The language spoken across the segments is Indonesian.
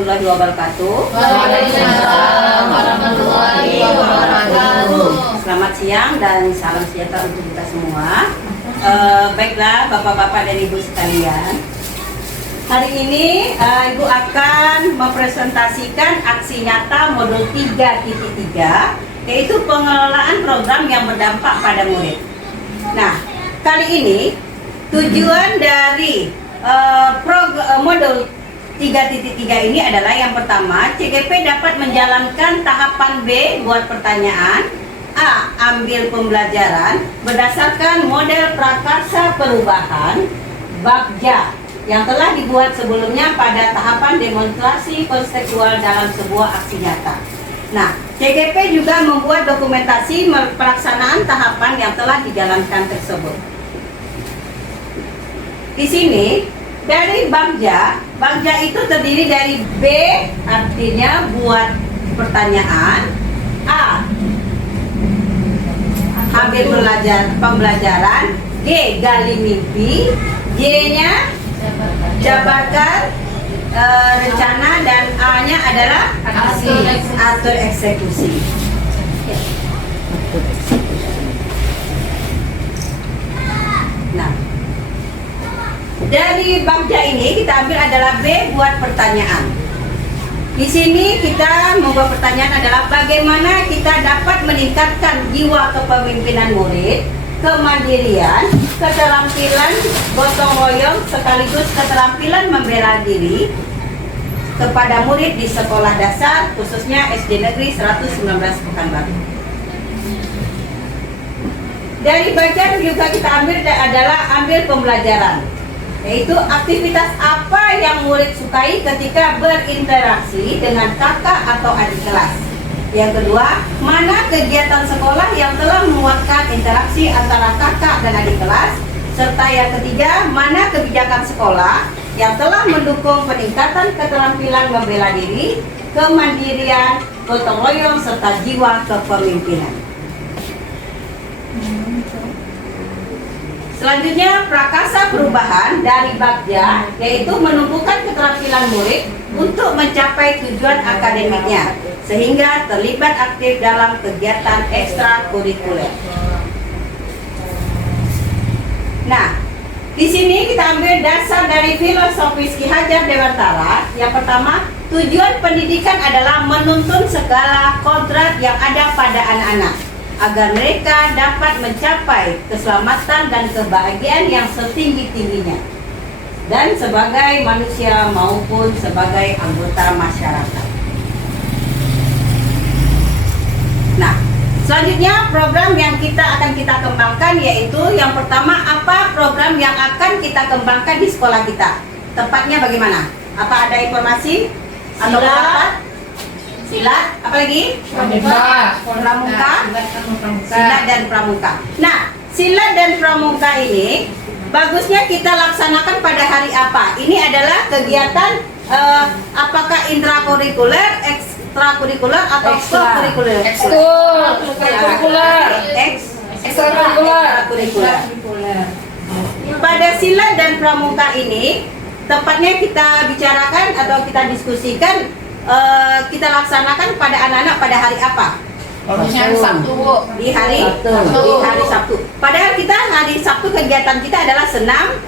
warahmatullahi wabarakatuh. Waalaikumsalam warahmatullahi wabarakatuh. Selamat siang dan salam sejahtera untuk kita semua. Baiklah Bapak-bapak dan Ibu sekalian, hari ini Ibu akan mempresentasikan aksi nyata modul 3.3, yaitu pengelolaan program yang berdampak pada murid. Nah, kali ini tujuan dari modul 3.3 ini adalah yang pertama, CGP dapat menjalankan tahapan B buat pertanyaan. A. Ambil pembelajaran berdasarkan model prakarsa perubahan Bagja yang telah dibuat sebelumnya pada tahapan demonstrasi konseptual dalam sebuah aksi nyata. Nah, CGP juga membuat dokumentasi pelaksanaan tahapan yang telah dijalankan tersebut. Di sini dari Bagja itu terdiri dari B, artinya buat pertanyaan. A. Ambil pembelajaran. G. Gali mimpi. J-nya jabarkan rencana, dan A-nya adalah atur eksekusi. Nah, dari Bagja ini kita ambil adalah B buat pertanyaan. Di sini kita membuat pertanyaan adalah bagaimana kita dapat meningkatkan jiwa kepemimpinan murid, kemandirian, keterampilan gotong royong sekaligus keterampilan membela diri kepada murid di sekolah dasar khususnya SD Negeri 119 Pekanbaru. Dari bagian juga kita ambil pembelajaran, yaitu aktivitas apa yang murid sukai ketika berinteraksi dengan kakak atau adik kelas. Yang kedua, mana kegiatan sekolah yang telah menguatkan interaksi antara kakak dan adik kelas. Serta yang ketiga, mana kebijakan sekolah yang telah mendukung peningkatan keterampilan membela diri, kemandirian, gotong royong, serta jiwa kepemimpinan. Selanjutnya, prakarsa perubahan dari Bagja, yaitu menumbuhkan keterampilan murid untuk mencapai tujuan akademiknya, sehingga terlibat aktif dalam kegiatan ekstrakurikuler. Nah, di sini kita ambil dasar dari filosofis Ki Hajar Dewantara. Yang pertama, tujuan pendidikan adalah menuntun segala kodrat yang ada pada anak-anak agar mereka dapat mencapai keselamatan dan kebahagiaan yang setinggi-tingginya, dan sebagai manusia maupun sebagai anggota masyarakat. Nah, selanjutnya program yang akan kita kembangkan, yaitu yang pertama, apa program yang akan kita kembangkan di sekolah kita? Tepatnya bagaimana? Apa ada informasi? Atau apa? Silat, apalagi? Pramuka, silat dan pramuka. Nah, silat dan pramuka ini bagusnya kita laksanakan pada hari apa? Ini adalah kegiatan apakah intrakurikuler, ekstrakurikuler, atau kurikuler? Ekstrakurikuler. Pada silat dan pramuka ini, tepatnya kita bicarakan atau kita diskusikan, kita laksanakan pada anak-anak pada hari apa? Harusnya Sabtu, Bu. Di hari Sabtu. Padahal kita hari Sabtu kegiatan kita adalah senam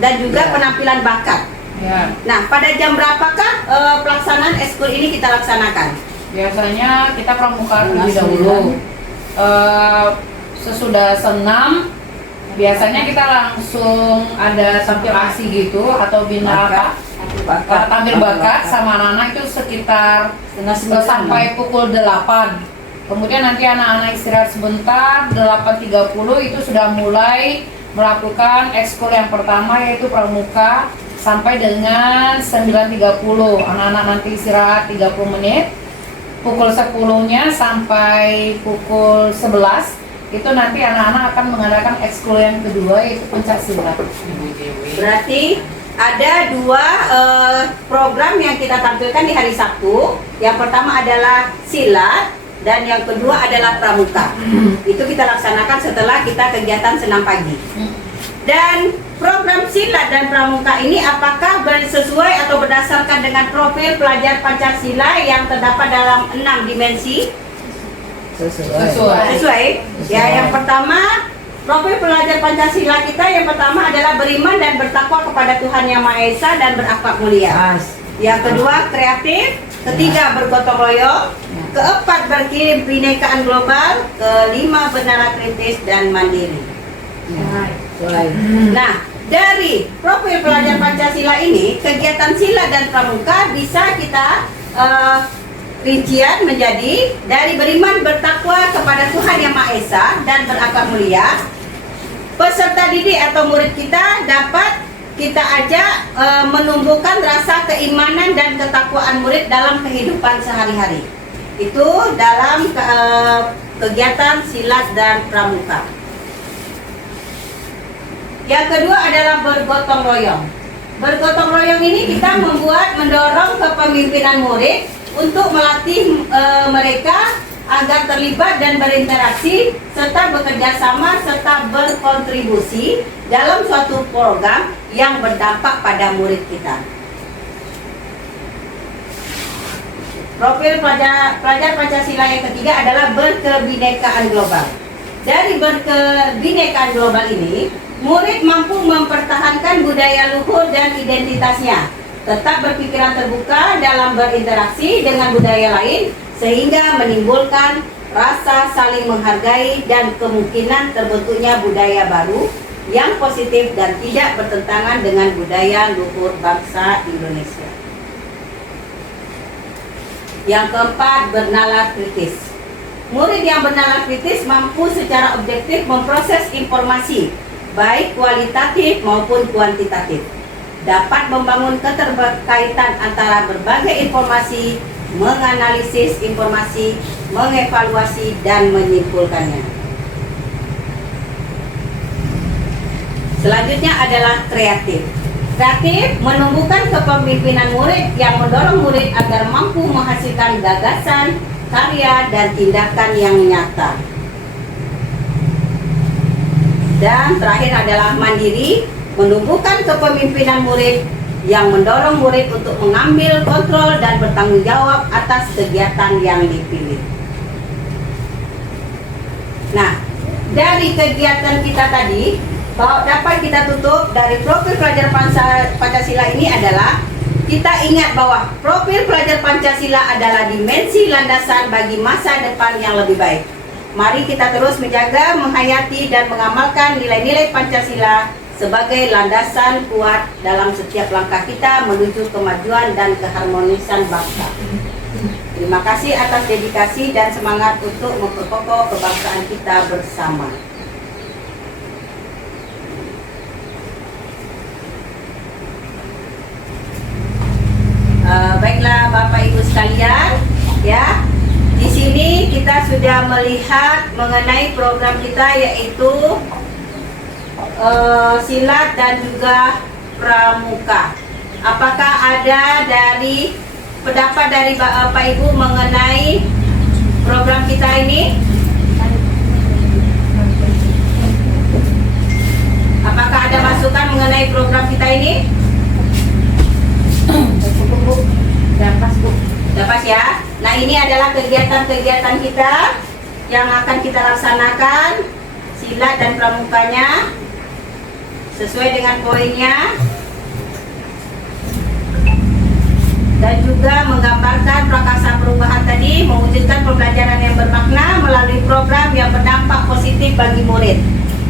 dan juga penampilan bakat. Ya. Nah, pada jam berapakah pelaksanaan ekskul ini kita laksanakan? Biasanya kita pramuka terlebih dahulu. Sesudah senam, biasanya kita langsung ada tampil aksi gitu atau bina tampil bakat sama anak-anak itu sekitar sampai pukul 8. Kemudian nanti anak-anak istirahat sebentar, 8.30 itu sudah mulai melakukan ekskul yang pertama, yaitu pramuka, sampai dengan 9.30. Anak-anak nanti istirahat 30 menit. Pukul 10-nya sampai pukul 11 itu nanti anak-anak akan mengadakan ekskul yang kedua, yaitu pencaksilat. Berarti ada dua program yang kita tampilkan di hari Sabtu. Yang pertama adalah silat dan yang kedua adalah pramuka. Itu kita laksanakan setelah kita kegiatan senam pagi. Dan program silat dan pramuka ini apakah sesuai atau berdasarkan dengan profil pelajar Pancasila yang terdapat dalam 6 dimensi? Sesuai. Ya, yang pertama, profil pelajar Pancasila kita yang pertama adalah beriman dan bertakwa kepada Tuhan Yang Maha Esa dan berakhlak mulia. Yang kedua, kreatif. Ketiga, bergotong royong. Keempat, berkebinekaan global. Kelima, bernalar kritis dan mandiri. Nah, dari profil pelajar Pancasila ini, kegiatan silat dan pramuka bisa kita rincian menjadi dari beriman bertakwa kepada Tuhan Yang Maha Esa dan berakhlak mulia. Peserta didik atau murid kita dapat kita ajak menumbuhkan rasa keimanan dan ketakwaan murid dalam kehidupan sehari-hari. Itu dalam kegiatan silat dan pramuka. Yang kedua adalah bergotong royong. Bergotong royong ini kita mendorong kepemimpinan murid untuk melatih mereka agar terlibat dan berinteraksi serta bekerja sama serta berkontribusi dalam suatu program yang berdampak pada murid kita. Profil pelajar Pancasila yang ketiga adalah berkebinekaan global. Dari berkebinekaan global ini, murid mampu mempertahankan budaya luhur dan identitasnya, tetap berpikiran terbuka dalam berinteraksi dengan budaya lain, sehingga menimbulkan rasa saling menghargai dan kemungkinan terbentuknya budaya baru yang positif dan tidak bertentangan dengan budaya luhur bangsa Indonesia. Yang keempat, bernalar kritis. Murid yang bernalar kritis mampu secara objektif memproses informasi, baik kualitatif maupun kuantitatif. Dapat membangun keterkaitan antara berbagai informasi, menganalisis informasi, mengevaluasi, dan menyimpulkannya. Selanjutnya adalah kreatif. Kreatif menumbuhkan kepemimpinan murid yang mendorong murid agar mampu menghasilkan gagasan, karya, dan tindakan yang nyata. Dan terakhir adalah mandiri, menumbuhkan kepemimpinan murid yang mendorong murid untuk mengambil kontrol dan bertanggung jawab atas kegiatan yang dipilih. Nah, dari kegiatan kita tadi, bahwa dapat kita tutup dari profil pelajar Pancasila ini adalah kita ingat bahwa profil pelajar Pancasila adalah dimensi landasan bagi masa depan yang lebih baik. Mari kita terus menjaga, menghayati, dan mengamalkan nilai-nilai Pancasila sebagai landasan kuat dalam setiap langkah kita menuju kemajuan dan keharmonisan bangsa. Terima kasih atas dedikasi dan semangat untuk memperkokoh kebangsaan kita bersama. Baiklah Bapak Ibu sekalian, ya. Di sini kita sudah melihat mengenai program kita yaitu silat dan juga pramuka. Apakah ada dari pendapat dari Bapak Ibu mengenai program kita ini? Apakah ada masukan mengenai program kita ini? Dapat ya. Nah, ini adalah kegiatan-kegiatan kita yang akan kita laksanakan, silat dan pramukanya sesuai dengan poinnya, dan juga menggambarkan prakarsa perubahan tadi, mewujudkan pembelajaran yang bermakna melalui program yang berdampak positif bagi murid.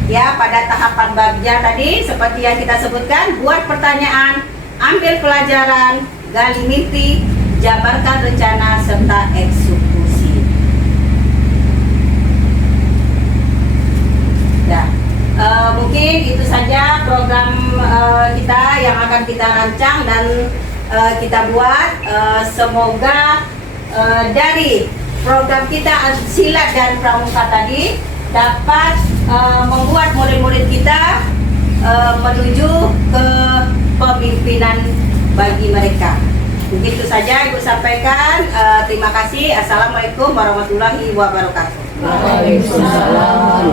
Ya, pada tahapan bagja tadi seperti yang kita sebutkan, buat pertanyaan, ambil pelajaran, gali mimpi, jabarkan rencana, serta eksekusi. Nah, mungkin itu saja program kita yang akan kita rancang dan kita buat. Semoga dari program kita silat dan pramuka tadi dapat membuat murid-murid kita menuju ke pemimpinan bagi mereka. Begitu saja Ibu sampaikan. Terima kasih. Assalamualaikum warahmatullahi wabarakatuh. Waalaikumsalam.